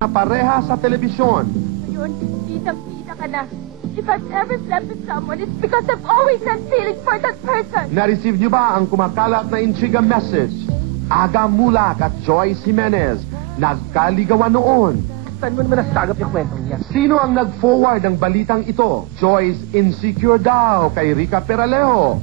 na pareha sa telebisyon. Yun, kitang-kita ka na. If I've ever slept with someone, it's because I've always had feelings for that person. Na-receive niyo ba ang kumakalat na intriga message? Aga Mulak at Joyce Jimenez, nagkaligawan noon. Saan mo naman nasagap yung kwentong yan? Sino ang nag-forward ng balitang ito? Joyce insecure daw kay Rica Peralejo.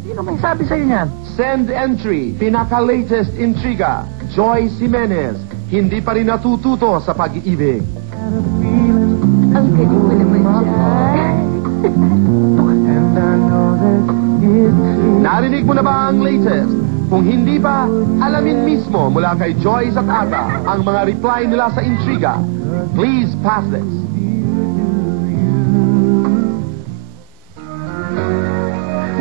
Sino may sabi sa'yo niyan? Send entry, pinaka-latest intriga. Joyce Jimenez, hindi pa rin natututo sa pag-iibig. Ang galing mo naman dyan. Narinig mo na ba ang latest? Kung hindi pa, alamin mismo mula kay Joyce at Aga ang mga reply nila sa intriga. Please pass this.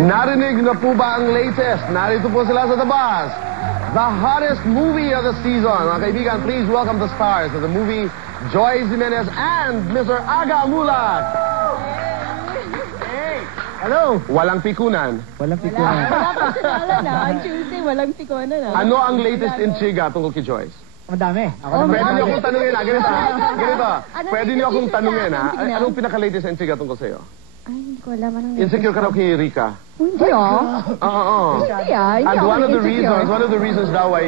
Narinig na po ba ang latest? Narito po sila sa tabas. The hottest movie of the season. Mga kaibigan, please welcome the stars of the movie, Joyce Jimenez and Mr. Aga Mulak. Hey! Hello! Walang pikunan. Walang pikunan. Wala pa sinalan na. Ang Tuesday, walang pikonan na. Ano ang latest intriga tungkol kay Joyce? Madami. Pwede niyo akong tanungin, Ganito. Pwede niyo akong tanungin, Tingnan. Anong pinaka-latest intriga tungkol sa'yo? Ay, hindi ko alam. Anong Insecure ka raw kay Rica. Hindi ah. Oo. Hindi ah. Hindi And ako one insecure. of the reasons daw why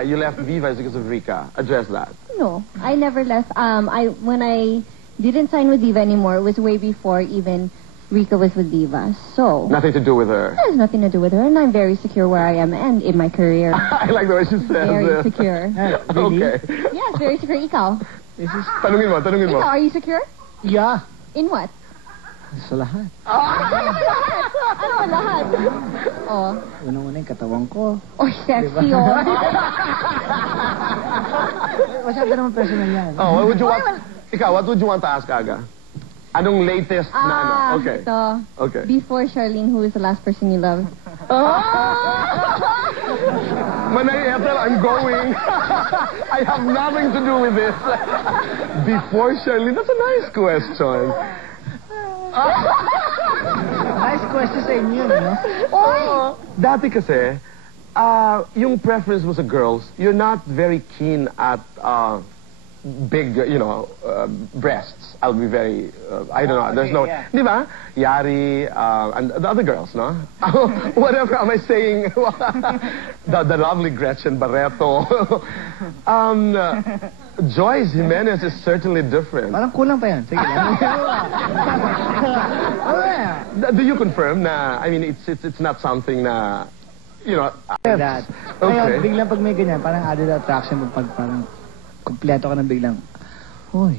you left Viva is because of Rica. Address that. No, I never left. When I didn't sign with Diva anymore, it was way before even Rica was with Diva. So Nothing to do with her. it has nothing to do with her, and I'm very secure where I am and in my career. I like the way she says Very it. secure. Okay. Yes, very secure. Ikaw? Tanungin mo. Ikaw, are you secure? Yeah. In what? Sa lahat. Ano ba lahat? Oh. Unang-una yung katawan ko. Oh, sexy, oh. Masyado naman personal yan. Oh, what would you want? Ikaw, what would you want to ask, Aga? Anong latest na ano? Okay. Ito. Okay. Before Charlene, who was the last person you loved? Manay Ethel, I'm going. I have nothing to do with this. Before Shirley, that's a nice question. Nice question sa inyo, no? Dati kasi, yung preference mo sa girls, you're not very keen at big, breasts. I'll be very, I don't know, there's no, di ba? Yari, and the other girls, no? Whatever am I saying? the lovely Gretchen Barreto. Joyce Jimenez is certainly different. Parang kulang pa yan. Sige lang. Do you confirm na, I mean, it's not something na, That. Okay. Ngayon, biglang pag may ganyan, parang added attraction mo pag parang kumpleto ka ng biglang, Hoy.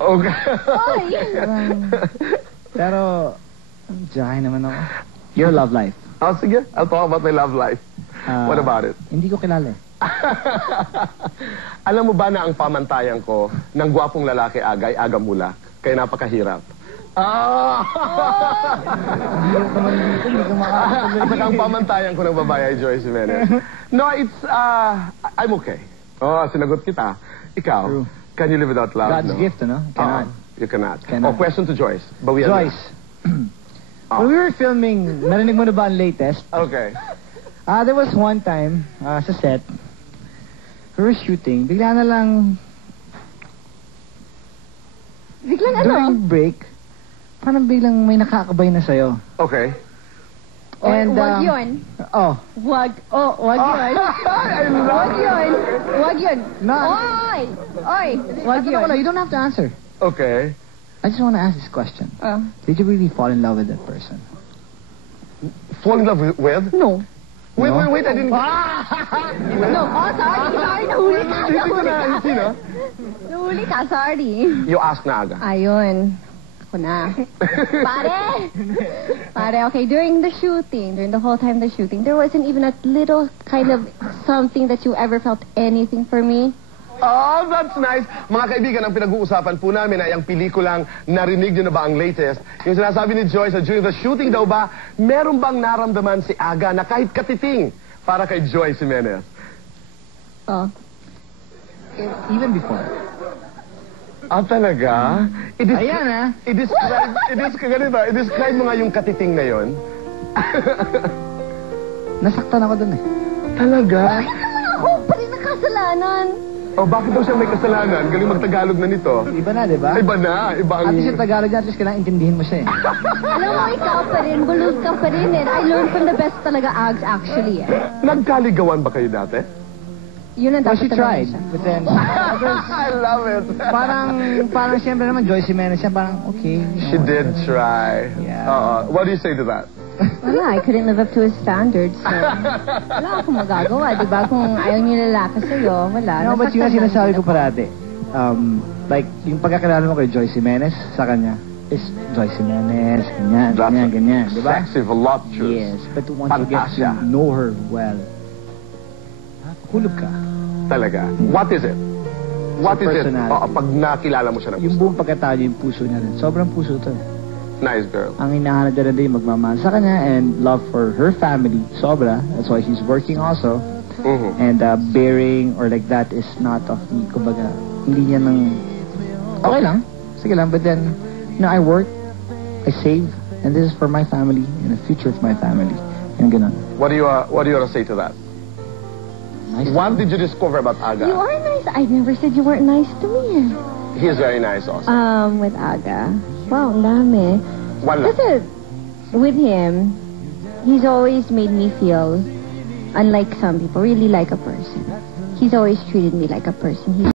Okay. Pero, jahay naman ako. Your love life. Oh, sige. I'll talk about my love life. What about it? Hindi ko kilala eh. Alam mo ba na ang pamantayan ko ng gwapong lalaki Aga ay Aga Mulak? Kaya napakahirap. Hirap naman dito, hindi ko makakasabay. At saka ang pamantayan ko ng babae ay Joyce Jimenez. No, it's, I'm okay. Oh, sinagot kita. Ikaw, True. can you live without love? God's gift, no? Cannot. You cannot. Cannot. Oh, question to Joyce. Bawian Joyce. When we were filming, narinig mo na ba ang latest? Okay. There was one time, sa set, we were shooting, bigla na lang, Biglang ano? during break, parang biglang may nakakabay na sa'yo. Okay. And, wag yun. Oh. Wag yun. Wag yun. Wag yun. No. Oy! Oy! Wag No, yun. you don't have to answer. Okay. I just want to ask this question. Did you really fall in love with that person? Fall in love with? No. Wait, I didn't... No. Oh, sorry. Nahuli ka. Hindi na. Nahuli ka, sorry. You ask na Aga. Ayun. Ako na. Pare, okay, during the whole time the shooting, there wasn't even a little kind of something that you ever felt anything for me? Oh, that's nice. Mga kaibigan, ang pinag-uusapan po namin ay ang pelikulang Narinig Niyo na ba ang latest? Yung sinasabi ni Joyce na during the shooting daw ba, meron bang naramdaman si Aga na kahit katiting para kay Joyce Jimenez? Oh. Even before. Ah, talaga? Ayan, I-describe mo nga yung katiting na yon. Nasaktan ako dun eh. Talaga? Ay, naman ako pa rin nakasalanan. Oh, bakit daw siya may kasalanan? Galing mag-Tagalog na nito. Iba na, di ba? Iba na. Iba At ang... least yung Tagalog na, at least kailangan intindihin mo siya eh. Alam mo, ikaw pa rin, bulog ka pa rin eh. I learned from the best talaga, Ags, actually eh. Nagkaligawan ba kayo dati? Yun ang Well, dapat she tried, siya. but then, I love it. parang siyempre naman, Joyce Jimenez siya, parang okay. She did try. Yeah. What do you say to that? Wala, I couldn't live up to his standards, so wala akong magagawa, di ba? Kung ayaw niya lalaki sa'yo, wala. No, but yung Nasaktan sinasabi lang ko parati, like, yung pagkakilala mo kay Joyce Jimenez sa kanya, is Joyce Jimenez, ganyan, di ba? Sexy, voluptuous. Yes, but once you get Fantasia. to know her well, hulog ka. Talaga. What is it? What is it? Personality. Pag nakilala mo siya ng Yung gusto. buong pagkatao niya, yung puso niya rin. Sobrang puso to. Nice girl. Ang hinahanap niya rin din, magmamahal sa kanya and love for her family. Sobra. That's why she's working also. Mhm. And bearing or like that is not of the, kumbaga, hindi niya nang, okay lang. Sige lang. But then, I work, I save, and this is for my family and the future of my family. And ganun. What do you want to say to that? Nice. What did you discover about Aga? You are nice. I never said you weren't nice to me. He is very nice also. With Aga. Wow, ang dami. One lang. Kasi, with him, he's always made me feel, unlike some people, really like a person. He's always treated me like a person. He's